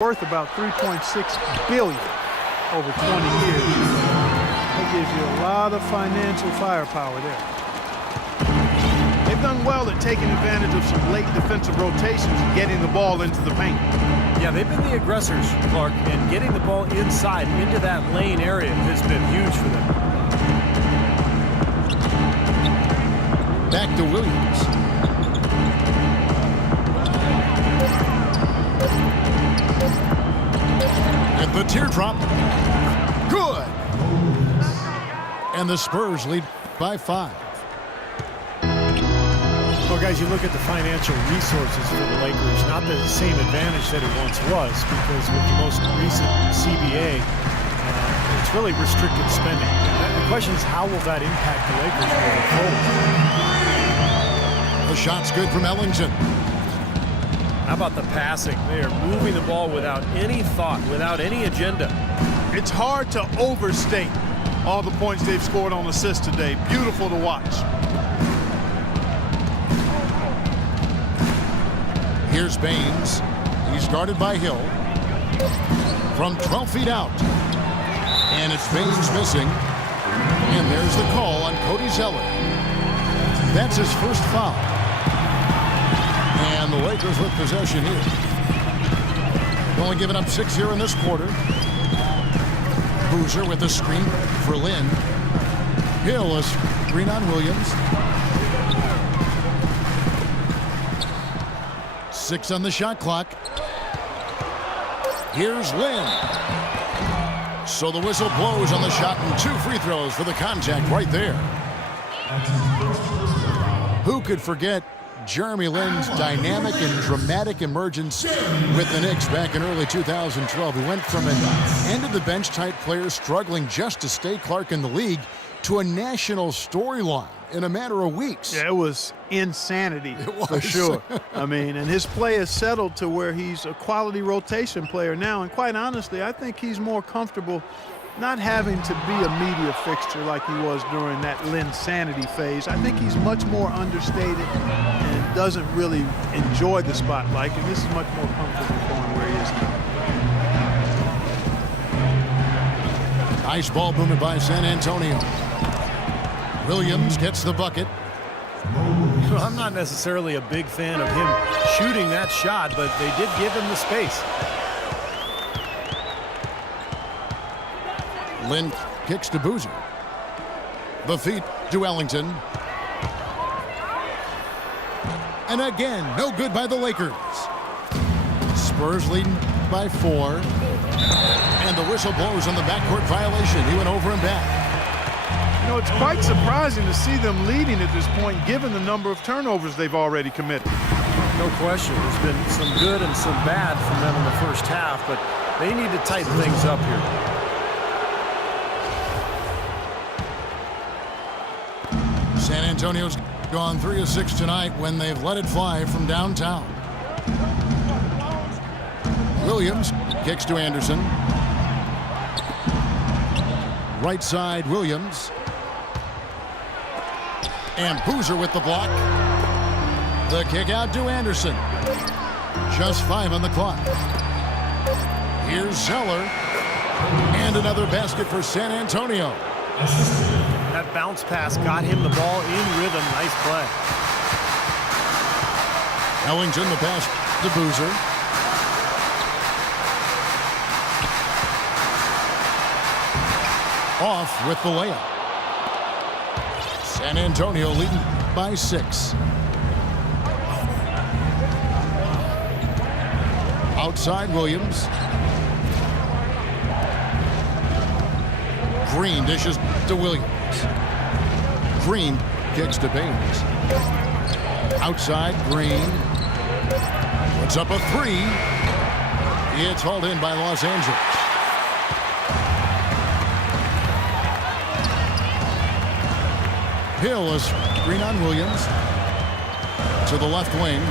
worth about $3.6 billion over 20 years. That gives you a lot of financial firepower there. They've done well at taking advantage of some late defensive rotations and getting the ball into the paint. Yeah, they've been the aggressors, Clark, and getting the ball inside into that lane area has been huge for them. Back to Williams. At the teardrop. Good. And the Spurs lead by 5. Well, guys, you look at the financial resources for the Lakers, not the same advantage that it once was, because with the most recent CBA, it's really restricted spending. The question is, how will that impact the Lakers moving forward? The shot's good from Ellington. How about the passing? They are moving the ball without any thought, without any agenda. It's hard to overstate all the points they've scored on assists today. Beautiful to watch. Here's Baines. He's guarded by Hill. From 12 feet out. And it's Baines missing. And there's the call on Cody Zeller. That's his first foul. And the Lakers with possession here. Only giving up 6 here in this quarter. Boozer with the screen for Lynn. Hill is screen on Williams. 6 on the shot clock. Here's Lynn. So the whistle blows on the shot and 2 free throws for the contact right there. Who could forget Jeremy Lin's dynamic and dramatic emergence with the Knicks back in early 2012. He went from an end-of-the-bench type player struggling just to stay, Clark, in the league to a national storyline in a matter of weeks. Yeah, it was insanity for sure. I mean, and his play has settled to where he's a quality rotation player now. And quite honestly, I think he's more comfortable not having to be a media fixture like he was during that Linsanity phase. I think he's much more understated and doesn't really enjoy the spotlight, and this is much more comfortable for him where he is now. Nice ball movement by San Antonio. Williams gets the bucket. I'm not necessarily a big fan of him shooting that shot, but they did give him the space. Lynn kicks to Boozer. The feed to Ellington. And again, no good by the Lakers. Spurs leading by 4. And the whistle blows on the backcourt violation. He went over and back. You know, it's quite surprising to see them leading at this point, given the number of turnovers they've already committed. No question. There's been some good and some bad from them in the first half, but they need to tighten things up here. San Antonio's gone 3 of 6 tonight when they've let it fly from downtown. Williams kicks to Anderson. Right side, Williams. And Boozer with the block. The kick out to Anderson. Just 5 on the clock. Here's Zeller. And another basket for San Antonio. That bounce pass got him the ball in rhythm. Nice play. Ellington, the pass to Boozer. Off with the layup. San Antonio leading by 6. Outside Williams. Green dishes to Williams. Green kicks to Baines. Outside Green. Puts up a 3. It's hauled in by Los Angeles. Hill is screen on Williams. To the left wing.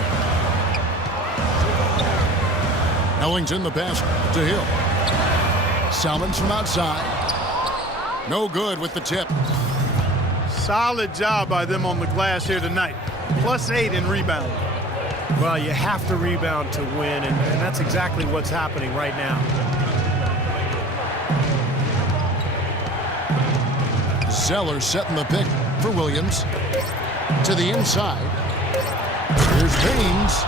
Ellington the pass to Hill. Salmons from outside. No good with the tip. Solid job by them on the glass here tonight. +8 in rebounding. Well, you have to rebound to win, and that's exactly what's happening right now. Zeller setting the pick for Williams. To the inside. Here's Baines.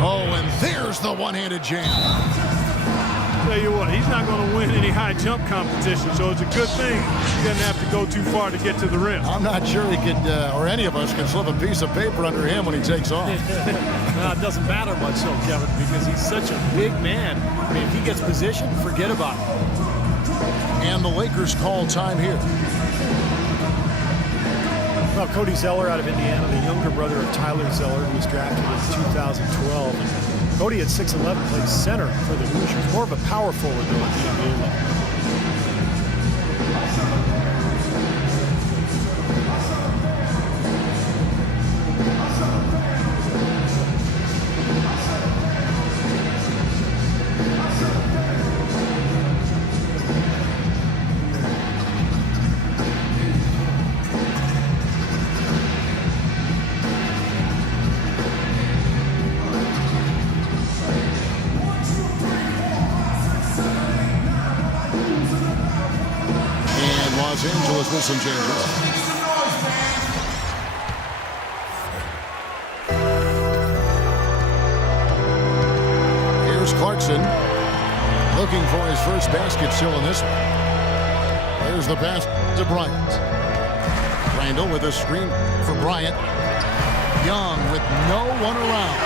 Oh, and there's the one-handed jam. Tell you what, he's not going to win any high jump competition, so it's a good thing he doesn't have to go too far to get to the rim. I'm not sure he could, or any of us can slip a piece of paper under him when he takes off. No, it doesn't matter much so, Kevin, because he's such a big man. I mean, if he gets positioned, forget about it. And the Lakers call time here. Well, Cody Zeller out of Indiana, the younger brother of Tyler Zeller, who was drafted in 2012. And Cody at 6'11" plays center for the Hoosiers. More of a power forward, though, at the NBA level. Los Angeles with some changes. Here's Clarkson looking for his first basket still in this one. There's the pass to Bryant. Randall with a screen for Bryant. Young with no one around.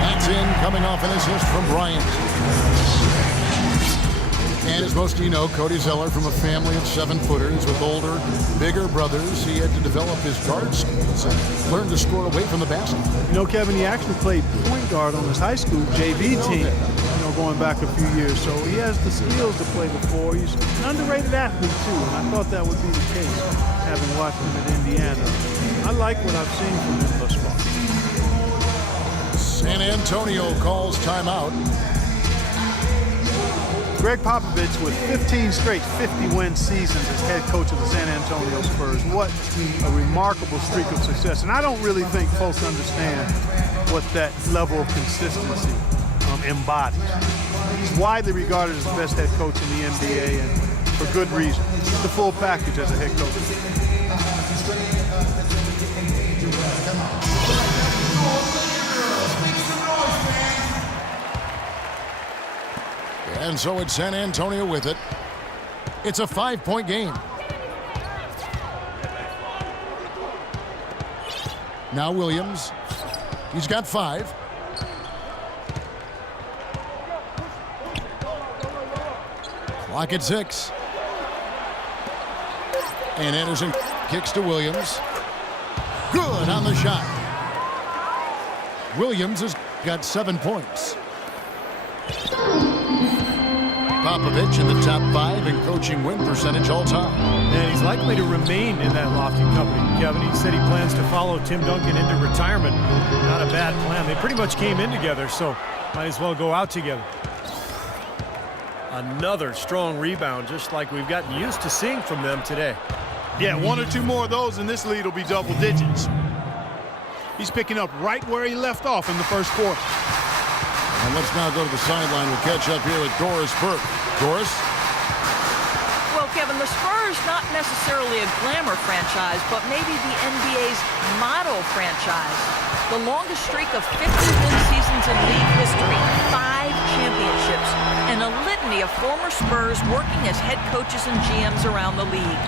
That's in, coming off an assist from Bryant. And as most of you know, Cody Zeller from a family of 7-footers with older, bigger brothers. He had to develop his guard skills and learn to score away from the basket. You know, Kevin, he actually played point guard on his high school JV team, going back a few years. So he has the skills to play the four. He's an underrated athlete, too, and I thought that would be the case, having watched him in Indiana. I like what I've seen from him thus far. San Antonio calls timeout. Greg Popovich with 15 straight 50-win seasons as head coach of the San Antonio Spurs. What a remarkable streak of success. And I don't really think folks understand what that level of consistency embodies. He's widely regarded as the best head coach in the NBA, and for good reason. He's the full package as a head coach. And so it's San Antonio with it. It's a 5-point game. Now Williams. He's got 5. Clock at 6. And Anderson kicks to Williams. Good on the shot. Williams has got 7 points. Popovich in the top 5 in coaching win percentage all time. And he's likely to remain in that lofty company, Kevin. He said he plans to follow Tim Duncan into retirement. Not a bad plan. They pretty much came in together, so might as well go out together. Another strong rebound, just like we've gotten used to seeing from them today. Yeah, 1 or 2 more of those, and this lead will be double digits. He's picking up right where he left off in the first quarter. And let's now go to the sideline. We'll catch up here with Doris Burke. Doris? Well, Kevin, the Spurs, not necessarily a glamour franchise, but maybe the NBA's model franchise. The longest streak of 50-win seasons in league history, 5 championships, and a litany of former Spurs working as head coaches and GMs around the league.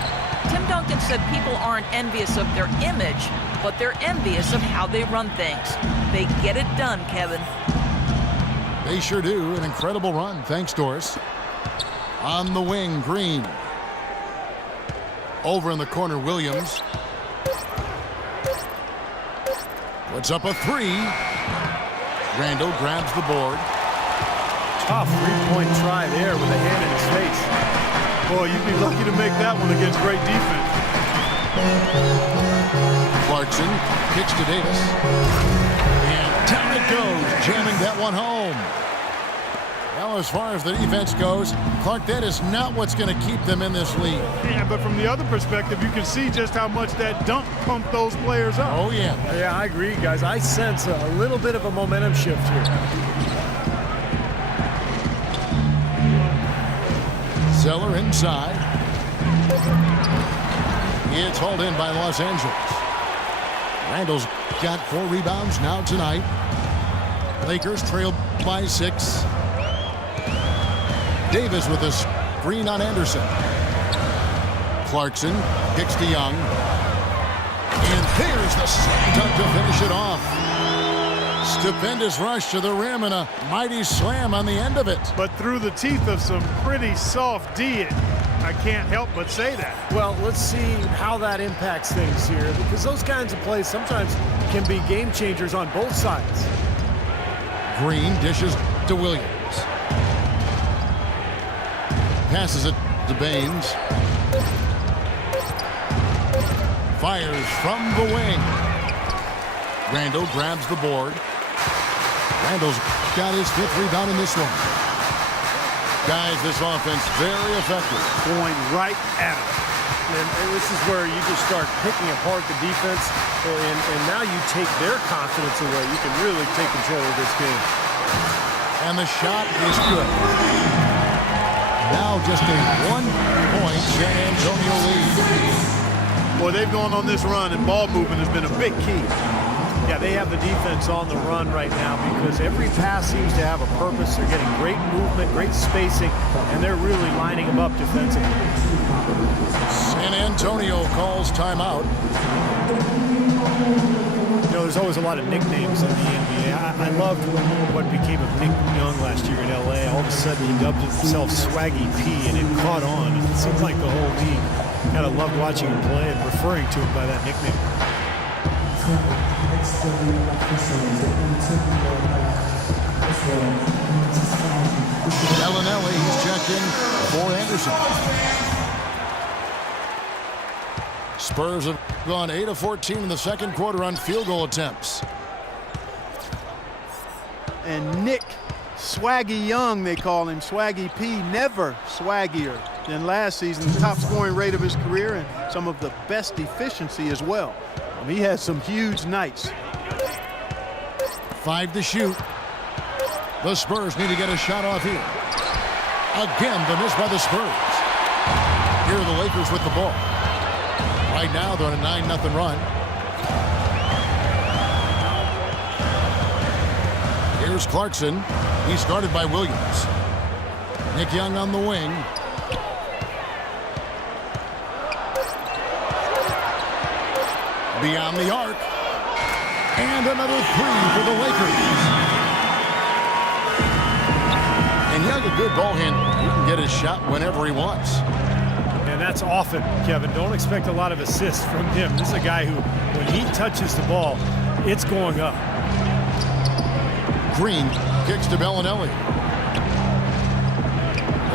Tim Duncan said people aren't envious of their image, but they're envious of how they run things. They get it done, Kevin. They sure do. An incredible run. Thanks, Doris. On the wing, Green. Over in the corner, Williams. Puts up a 3. Randall grabs the board. Tough three-point try there with a hand in his face. Boy, you'd be lucky to make that one against great defense. Clarkson kicks to Davis. And down it goes, jamming that one home. Well, as far as the defense goes, Clark, that is not what's going to keep them in this league. Yeah, but from the other perspective, you can see just how much that dunk pumped those players up. Oh, yeah. Yeah, I agree, guys. I sense a little bit of a momentum shift here. Zeller inside. It's hauled in by Los Angeles. Randall's got 4 rebounds now tonight. Lakers trail by 6. Davis with a screen on Anderson. Clarkson kicks to Young. And there's the slam dunk to finish it off. Stupendous rush to the rim and a mighty slam on the end of it. But through the teeth of some pretty soft D, I can't help but say that. Well, let's see how that impacts things here, because those kinds of plays sometimes can be game changers on both sides. Green dishes to Williams. Passes it to Baines. Fires from the wing. Randall grabs the board. Randall's got his 5th rebound in this one. Guys, this offense very effective. Going right at him. And this is where you just start picking apart the defense, and now you take their confidence away. You can really take control of this game. And the shot is good. Now just a 1-point San Antonio lead. Boy, they've gone on this run, and ball movement has been a big key. Yeah, they have the defense on the run right now because every pass seems to have a purpose. They're getting great movement, great spacing, and they're really lining them up defensively. San Antonio calls timeout. You know, there's always a lot of nicknames in the NBA. I loved what became of Nick Young last year in LA. All of a sudden, he dubbed himself Swaggy P, and it caught on. And it seems like the whole league kind of loved watching him play and referring to him by that nickname. Bellinelli, he's checked in for Anderson. Spurs have gone 8 of 14 in the second quarter on field goal attempts. And Nick Swaggy Young, they call him, Swaggy P, never swaggier than last season. The top scoring rate of his career and some of the best efficiency as well. He has some huge nights. 5 to shoot. The Spurs need to get a shot off here. Again, the miss by the Spurs. Here are the Lakers with the ball. Right now, they're on a 9-0 run. Here's Clarkson. He's guarded by Williams. Nick Young on the wing. Beyond the arc. And another 3 for the Lakers. And Young, a good ball handler. He can get his shot whenever he wants. And that's often, Kevin. Don't expect a lot of assists from him. This is a guy who, when he touches the ball, it's going up. Green kicks to Bellinelli.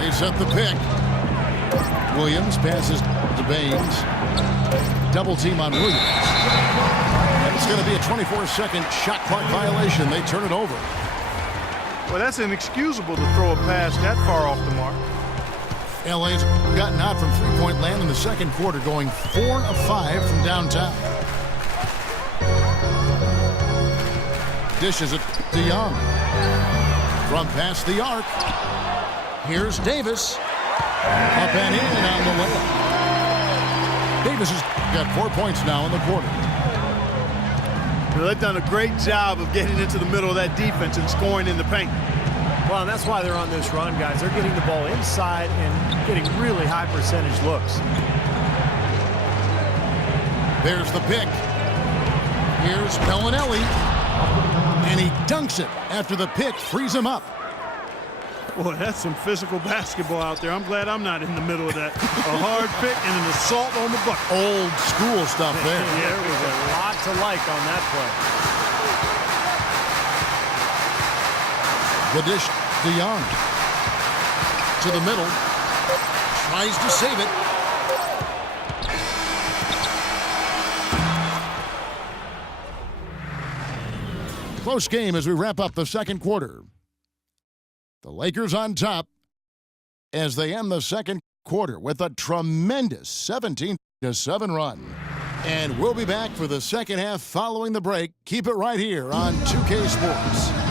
They set the pick. Williams passes to Baines. Double team on Williams. And it's going to be a 24-second shot clock violation. They turn it over. Well, that's inexcusable to throw a pass that far off the mark. LA's gotten out from three-point land in the second quarter, going 4 of 5 from downtown. Dishes it to Young. From past the arc. Here's Davis. Up and in on the layup. Davis has got 4 points now in the quarter. Well, they've done a great job of getting into the middle of that defense and scoring in the paint. Well, and that's why they're on this run, guys. They're getting the ball inside and getting really high percentage looks. There's the pick. Here's Bellinelli. And he dunks it after the pick frees him up. Boy, that's some physical basketball out there. I'm glad I'm not in the middle of that. A hard pick and an assault on the bucket. Old school stuff there. There was a lot to like on that play. The dish to Young. To the middle. Tries to save it. Close game as we wrap up the second quarter. The Lakers on top as they end the second quarter with a tremendous 17-7 run. And we'll be back for the second half following the break. Keep it right here on 2K Sports.